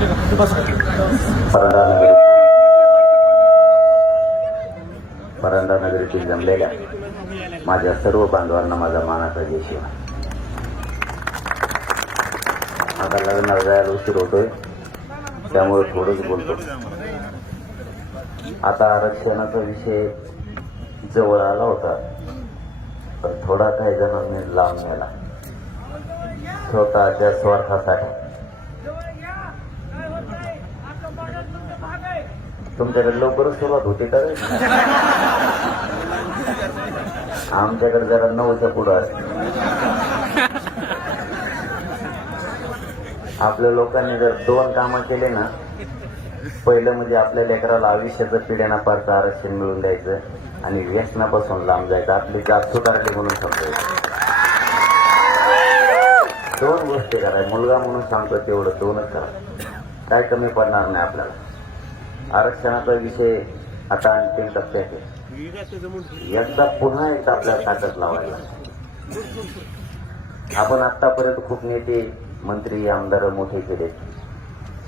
परंडा नगरी परंडा नगरीतील जमलेल्या माझ्या सर्व बांधवांना माझा मानाचा जय आता लग्नाला जायला उशीर होतोय त्यामुळे थोडंच बोलतो आता आरक्षणाचा विषय जवळ आला होता पण थोडा काही जणांनी लावून गेला स्वतःच्या स्वार्थासाठी तुमच्याकडे लवकरच सुरुवात होते का रे? आमच्याकडे जरा नऊच्या पुढं असते आपल्या लोकांनी जर दोन कामं केले ना पहिलं म्हणजे आपल्या लेकराला आयुष्याचं पिढ्याना पारचं आरक्षण मिळून द्यायचं आणि व्यसनापासून लांब जायचं आपली जात सुधारली म्हणून समजायचं दोन गोष्टी करा मुलगा म्हणून सांगतो तेवढं दोनच करा. काय कमी पडणार नाही आपल्याला. आरक्षणाचा विषय आता अंतिम टप्प्यात आहे. पुन्हा एकदा आपल्याला ताकद लावायला. आपण आतापर्यंत खूप नेते मंत्री आमदार मोठे केले.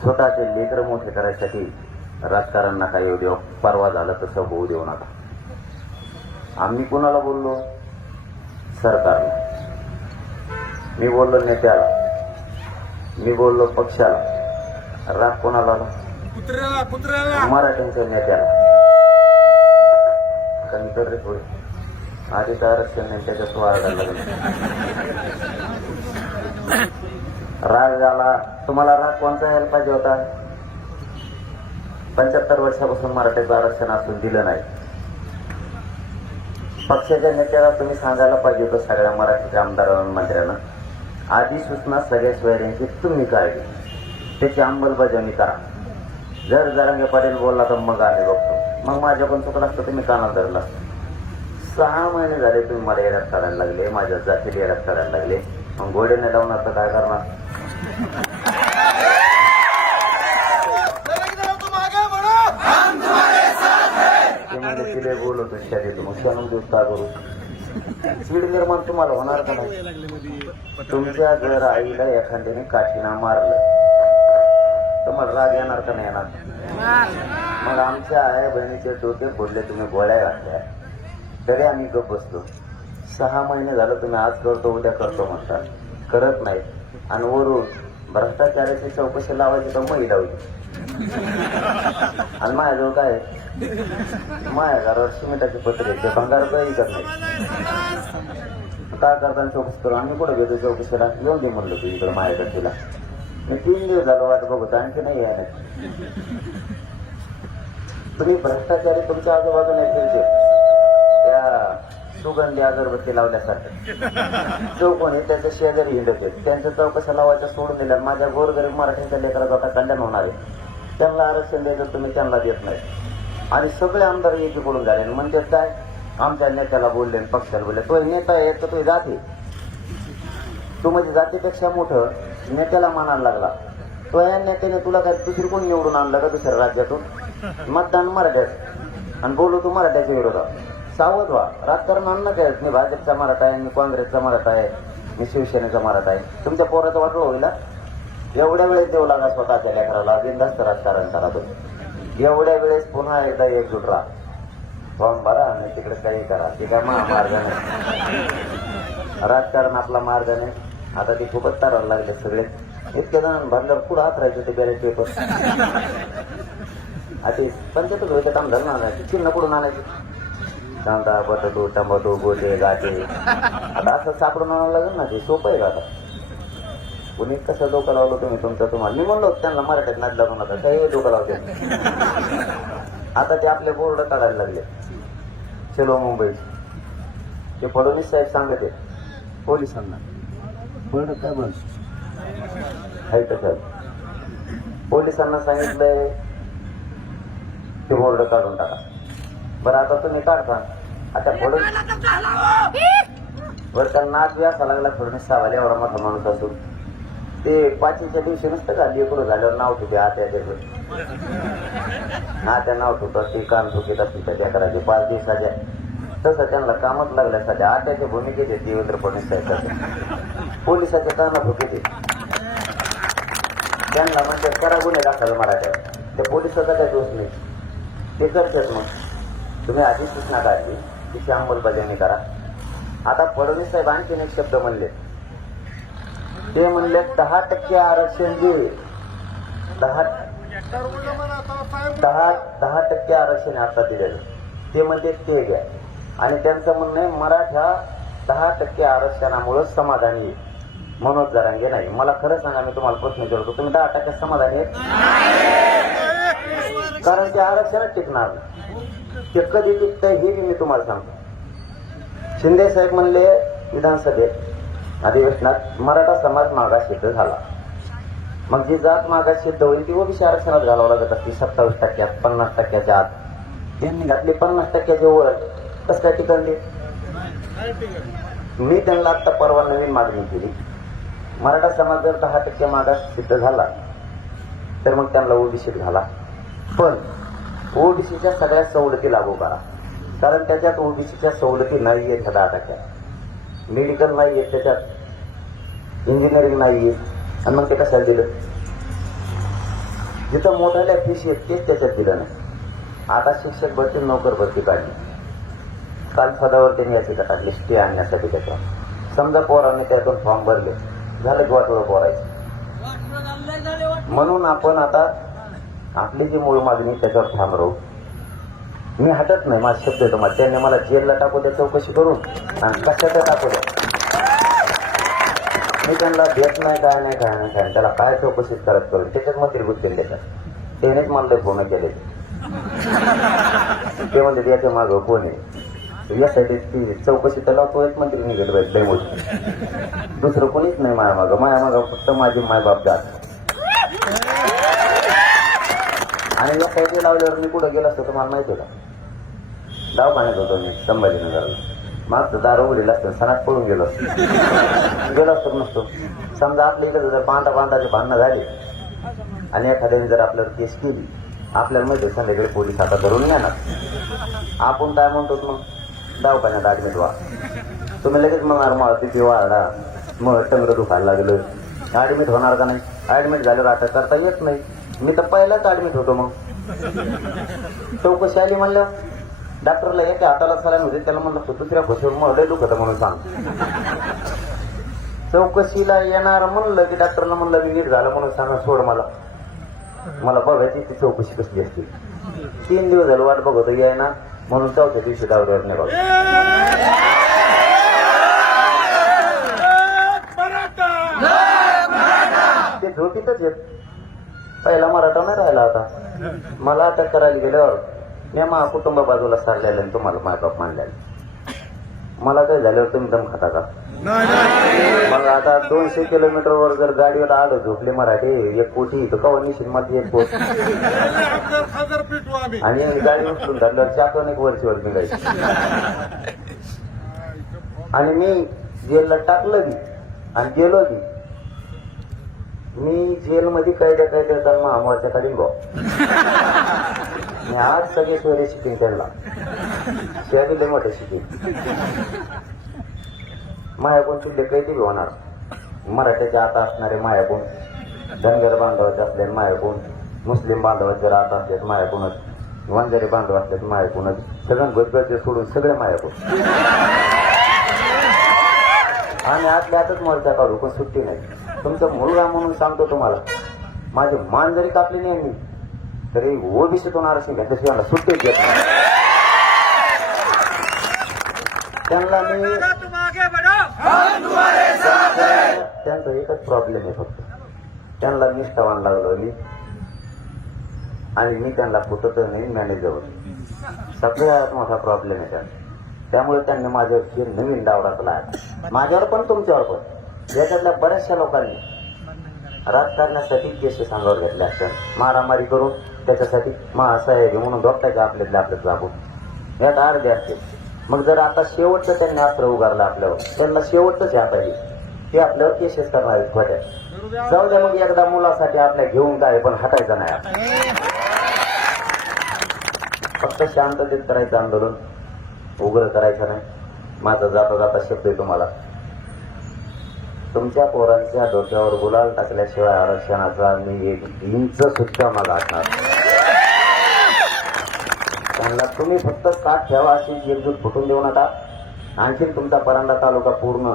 स्वतःचे लेकर मोठे करायसाठी राजकारण नका येऊ देऊ परवा झालं तसं होऊ देऊ नका. आम्ही कुणाला बोललो? सरकारला. मी बोललो नेत्याला. मी बोललो पक्षाला. राग कोणाला आला? कुत्र्याला कुत्र्याला. मराठ्यांच्या नेत्याला कंतर रे थोडे. आधी आरक्षण नाही त्याच्यात राग झाला. तुम्हाला राग कोणता यायला पाहिजे होता? पंच्याहत्तर वर्षापासून मराठ्याचं आरक्षण असून दिलं नाही. पक्षाच्या नेत्याला तुम्ही सांगायला पाहिजे होतं सगळ्या मराठीच्या आमदारांना मंत्र्यांना. आधी सूचना सगळ्या सोयऱ्यांची तुम्ही काळजी त्याची अंमलबजावणी करा. जर जरांगे पाटील बोलला तर मग आम्ही बघतो. मग माझ्याकडून चुकलं असतं तुम्ही कानाला धरला? सहा महिने झाले तुम्ही मला येण्यात काढायला लागले माझ्या जातीला येण्यात काढायला लागले. मग गोड्याने लावून आता काय करणार? ते म्हणजे शरीर मग सणून दिवस का करू? स्पीड निर्माण तुम्हाला होणार का नाही? तुमच्या जर आईला एखाद्याने काठीना मारलं. तुम्हाला राग येणार का नाही येणार? मग आमच्या आया बहिणीचे डोके फोडले तुम्ही गोळ्या घातल्या. तरी आम्ही गप बसतो सहा महिने झालं तुम्ही आज करतो उद्या करतो म्हणता करत नाही आणि वरून भ्रष्टाचाराची चौकशी लावायची तर मही लावली आणि माझ्याजवळ काय? माझ्या घरावर सिमेंटाचे पत्रे ते भंगार काही करत नाही. काय करताना चौकशी करू? आम्ही कुठं घेतो चौकशीला? येऊन दे म्हणलं तू इकडं माझ्याकडे तिला मी तीन दिवस झालं वाट बघतो आणखी नाही यायला. तुम्ही भ्रष्टाचारी तुमच्या आजूबाजूने फिरते त्या सुगंधी अगरबत्ती लावल्यासारखं. जो कोणी त्यांच्या शेजारी हिंडत आहेत त्यांच्या चौकशा लावायच्या सोडून दिल्या माझ्या गोरगरीब मराठीच्या लेकराचा आता कल्याण होणार आहे. त्यांना आरक्षण द्यायचं तुम्ही त्यांना देत नाही. आणि सगळे आमदार एकीकडून झाले. आणि म्हणजे काय? आमच्या नेत्याला बोलले आणि पक्षाला बोलले तो नेता एक तर तो जाते. तू म्हणजे जातीपेक्षा मोठं नेत्याला मानायला लागला. तो या नेत्याने तुला काय दुसरी कोण निवडून आणलं का दुसऱ्या राज्यातून? मतदान मराठ्यात. आणि बोलू तू मराठ्याच्या विरोधात. सावध व्हा. राजकारण आणणं काय मी भाजपचा मराठा आहे मी काँग्रेसचा मराठा आहे मी शिवसेनेचा मराठा आहे. तुमच्या पोराचं वाटलं होईल ना? एवढ्या वेळेस देऊ लागा स्वतःच्या लेकराला बिंदास्त राजकारण करा तुम्ही. एवढ्या वेळेस पुन्हा एकदा एकजूट राहा. फॉर्म भरा आणि तिकडे काही करा. ते काय महामार्ग नाही राजकारण आपला मार्ग नाही. आता ते खूपच तारायला लागले सगळे. इतके जण भरल्यावर पुढं हातरायचं ते बॅलेट पेपर आता पंचायत व्हायचं काम झालं ना चिन्ह कुठून आणायचे? कांदा बटाटो टमाटो गोटे गाठे आता असं सापडून आणावं लागेल ना ते सोपं आहे का आता? कुणी कसं डोकं लावलं तुम्ही तुमचं तुम्हाला? मी म्हणलो त्यांना मराठीत नाच लागून नका काही डोकं लावते आता ते आपले बोर्ड काढायला लागले. चलो मुंबई. ते फडणवीस साहेब सांगत पोलिसांना. बोर्ड काय बोल साहेब? पोलिसांना सांगितलंय ते बोर्ड काढून टाका. बरं आता तुम्ही काढता. आता फडणवीस बरं का नाच व्यासा लागला फडणवीस सावाले एवढा मोठा माणूस असून. ते पाचवीच्या दिवशी नसतं का लेकरू झाल्यावर नाव ठेवते आत्या त्याचं आत्या नाव ठेवतात ते कान ठोकीत तिथं काय करायचे पाच दिवसाच्या तसं त्यांना कामच लागल्यासाठी आत्याच्या भूमिकेत आहे देवेंद्र फडणवीस साहेब पोलिसाच्या काना ठोकीत त्यांना म्हणजे करा गुन्हे दाखल मराठ्यावर त्या. पोलिसाचा काही दोष नाही. ते करतात मग. तुम्ही आधी सूचना काढली तिची अंमलबजावणी करा. आता फडणवीस साहेब आणखीन एक शब्द म्हणले. ते म्हणले दहा टक्के आरक्षण जे दहा दहा दहा टक्के आरक्षण आता दिलेलं ते म्हणजे ते घ्या. आणि त्यांचं म्हणणं आहे मराठा दहा टक्के आरक्षणामुळे समाधानी आहे. मनोज जरांगे नाही. मला खरं सांगा मी तुम्हाला प्रश्न विचारतो. तुम्ही दहा टक्के समाधानी आहेत? कारण ते आरक्षणच टिकणार. ते कधी टिकत हे मी तुम्हाला सांगतो. शिंदे साहेब म्हणले विधानसभेत अधिवेशनात मराठा समाज मागास सिद्ध झाला. मग जी जात मागास सिद्ध होईल ती ओबीसी आरक्षणात घालावं लागत असते. सत्तावीस टक्क्यात पन्नास टक्क्याच्या आत. त्यांनी घातली पन्नास टक्क्याच्या वर कसं काय मी त्यांना आता परवा नवीन मागणी केली. मराठा समाज जर दहा टक्के मागास सिद्ध झाला तर मग त्यांना ओबीसीत घाला. पण ओबीसीच्या सगळ्या सवलती लागू करा. कारण त्याच्यात ओबीसीच्या सवलती नाही आहेत ह्या दहा टक्क्यात. मेडिकल नाही आहे त्याच्यात. इंजिनिअरिंग नाही आहे आणि मग ते कशाला दिलं? जिथं मोठ्याल्या फीस आहेत तेच त्याच्यात दिलं नाही. आता शिक्षक भरती नोकर भरती काढली. काल सदावर त्यांनी याचिका टाकली स्टे आणण्यासाठी त्याच्या समजा पोरांनी त्यातून फॉर्म भरले. झालं वाटोळं पोरायचं. म्हणून आपण आता आपली जी मूळ मागणी त्याच्यावर ठाम राहू. मी हटत नाही माझा शब्द येतो. तुम्हाला त्यांनी मला जेलला टाकू द्या चौकशी करून. आणि कशात टाकू द्या? मी त्यांना देत नाही काय नाही काय नाही काय त्याला काय चौकशीत करत करून त्याच्यात मंत्री गुंतले त्याच्यात त्यानेच मला फोन केले. ते म्हणजे त्याच्या मागं कोण आहे? यासाठी ती चौकशी त्याला तो एक मंत्री निघत पाहिजे लय मोठी. दुसरं कोणीच नाही माया मागं माया मागं फक्त माझी मायबाप जात. आणि या साईडला लावल्यावर मी कुठं गेला असतो तुम्हाला माहिती आहे का? दवाखान्यात होतो मी संभाजीनगरला. मागचं दार उघडलेलं असतं सणात पळून गेलो असतो. गेलो असतो नसतो. समजा आपल्या इकडे जर पांढरा पांढराचे भांडणं झाली आणि एखाद्याने जर आपल्यावर केस केली आपल्याला माहिती संध्याकाळी पोलीस आता धरून येणार आपण काय म्हणतो मग? दवाखान्यात ऍडमिट व्हा तुम्ही लगेच म्हणणार मला तिथे वाढा मग टंगर दुखायला लागलं. ऍडमिट होणार का नाही? ऍडमिट झाल्यावर अटक करता येत नाही. मी तर पहिलाच ऍडमिट होतो मग. चौकशी आली म्हणलं. डॉक्टरला एका हाताला सलाईन होते त्याला म्हणलं "तू दुसऱ्या खुशीवर मग दुखत म्हणून सांग. चौकशीला येणार म्हणलं की डॉक्टरला म्हणलं मी नीट झालं म्हणून सांगा सोड मला. मला बघायची ती चौकशी कसली असते. तीन दिवस झालं वाट बघतो यायना. म्हणून चौथ्या दिवशी दावड्यावर नाही बघा ते झोपीतच येत पहिला मराठा नाही राहिला आता मला अटक करायला गेल्यावर मी मा कुटुंब बाजूला सारलेलं तुम्हाला मायबाप मानलेलं. मला काय झाल्यावर तुम्ही दम खाता का? मग आता दोनशे किलोमीटर वर जर गाडीवर आलं झोपले मराठी एक कोटी तर कवा निश्चित मध्ये एक कोटी आम्ही. आणि गाडी उचलून धरल्यावर चाकून एक वरची वर निघायची. आणि मी जेलला टाकलं बी आणि गेलो बी. मी जेलमध्ये कैद्या कैद्या महामोर्चा काढीन भाऊ. मी आज सगळे सोयरे शिकेन त्यांना. शिवाय लय मोठे शिकेन. मायागुण तुझे कैदी बी होणार. मराठ्याच्या आता असणारे मायागुण धनगर बांधवाचे असले मायागुण मुस्लिम बांधवाचे जर आता असलेत मायागुणच वंजारी बांधव असलेत मायागुणच सगळं गजगजे सोडून सगळे मायागुण. आणि आतल्या आतच मोर्चा काढू पण सुट्टी नाही. तुमचा मुलगा म्हणून सांगतो तुम्हाला माझी मान जरी कापली नाही मी तरी ओबीसीतून आरक्षण घेतल्याशिवाय मला सुट्टीच घेत नाही. त्यांना मी त्यांचा एकच प्रॉब्लेम आहे फक्त. त्यांना निष्ठावान लागलो मी. आणि मी त्यांना फुटत नाही मॅनेजर सगळ्यात मोठा प्रॉब्लेम आहे त्यांचा त्यामुळे त्यांनी माझ्यावर नवीन डाव टाकला आहे माझ्यावर पण तुमच्यावर पण. याच्यातल्या बऱ्याचशा लोकांनी राजकारणासाठी केसेस अंगावर घेतल्या असतात. मारामारी करून त्याच्यासाठी महासाहेब म्हणून डॉक्टर आपल्यातले आपल्यात लागून. यात अर्धे असते. मग जर आता शेवटचं त्यांनी अस्त्र उगारलं आपल्यावर त्यांना शेवटच ह्या पाहिजे. हे. ते आपल्यावर केसेस करणार आहेत खोट्या. जाऊ द्या मग एकदा मुलासाठी आपल्या घेऊन काय पण हटायचं नाही फक्त शांततेत करायचं आंदोलन उग्र करायचं नाही. माझा जाता जाता शब्द आहे तुम्हाला. तुमच्या पोरांच्या डोक्यावर गुलाल टाकल्याशिवाय आरक्षणाचा मी एक इंच सुद्धा मला असणार त्यांना तुम्ही फक्त साथ ठेवा अशी एकजूट फुटून देऊ नका. आणखीन तुमचा परांडा तालुका पूर्ण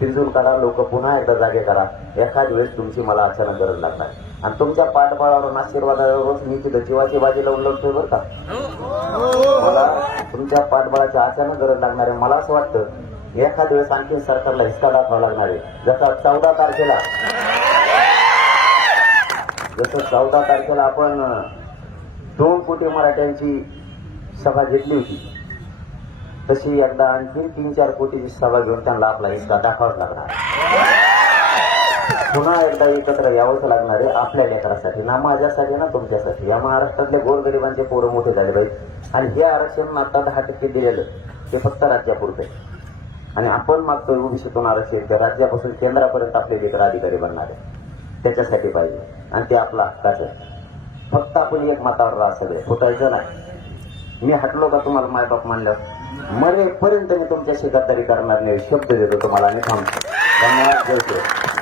तिरजून काढा लोक पुन्हा एकदा जागे करा. एखाद वेळेस तुमची मला अचानक गरज लागणार. आणि तुमच्या पाठबळावरून आशीर्वादावरच मी तिथं जीवाची बाजी लावून लढतोय बरं का? मला तुमच्या पाठबळाची अचानक गरज लागणार आहे मला असं वाटतं एखाद वेळेस आणखी सरकारला हिसका दाखवा लागणार आहे. जसा चौदा तारखेला जसं चौदा तारखेला आपण दोन कोटी मराठ्यांची सभा घेतली होती. तशी एकदा आणखी तीन चार कोटीची सभा घेऊन त्यांना आपला हिस्सा दाखवावा लागणार पुन्हा एकदा एकत्र यावंच लागणार आहे आपल्या लेकरासाठी ना माझ्यासाठी ना तुमच्यासाठी. या महाराष्ट्रातल्या गोरगरिबांचे पोरं मोठे झाले पाहिजे आणि हे आरक्षण आता दहा टक्के दिलेलं ते फक्त राज्यापुरते आणि आपण मागतोय ओबीसीतून आरक्षण ते राज्यापासून केंद्रापर्यंत आपले लेकर अधिकारी बनणार आहे. त्याच्यासाठी पाहिजे. आणि ते आपला हक्काच आहे. फक्त आपण एक मतावर राहा सगळे. फुटायचं नाही. मी हटलो का तुम्हाला मायबाप मानल्यावर मरेपर्यंत मी तुमच्याशी गद्दारी करणार नाही. शब्द देतो तुम्हाला. आणि थांबतो. धन्यवाद. जय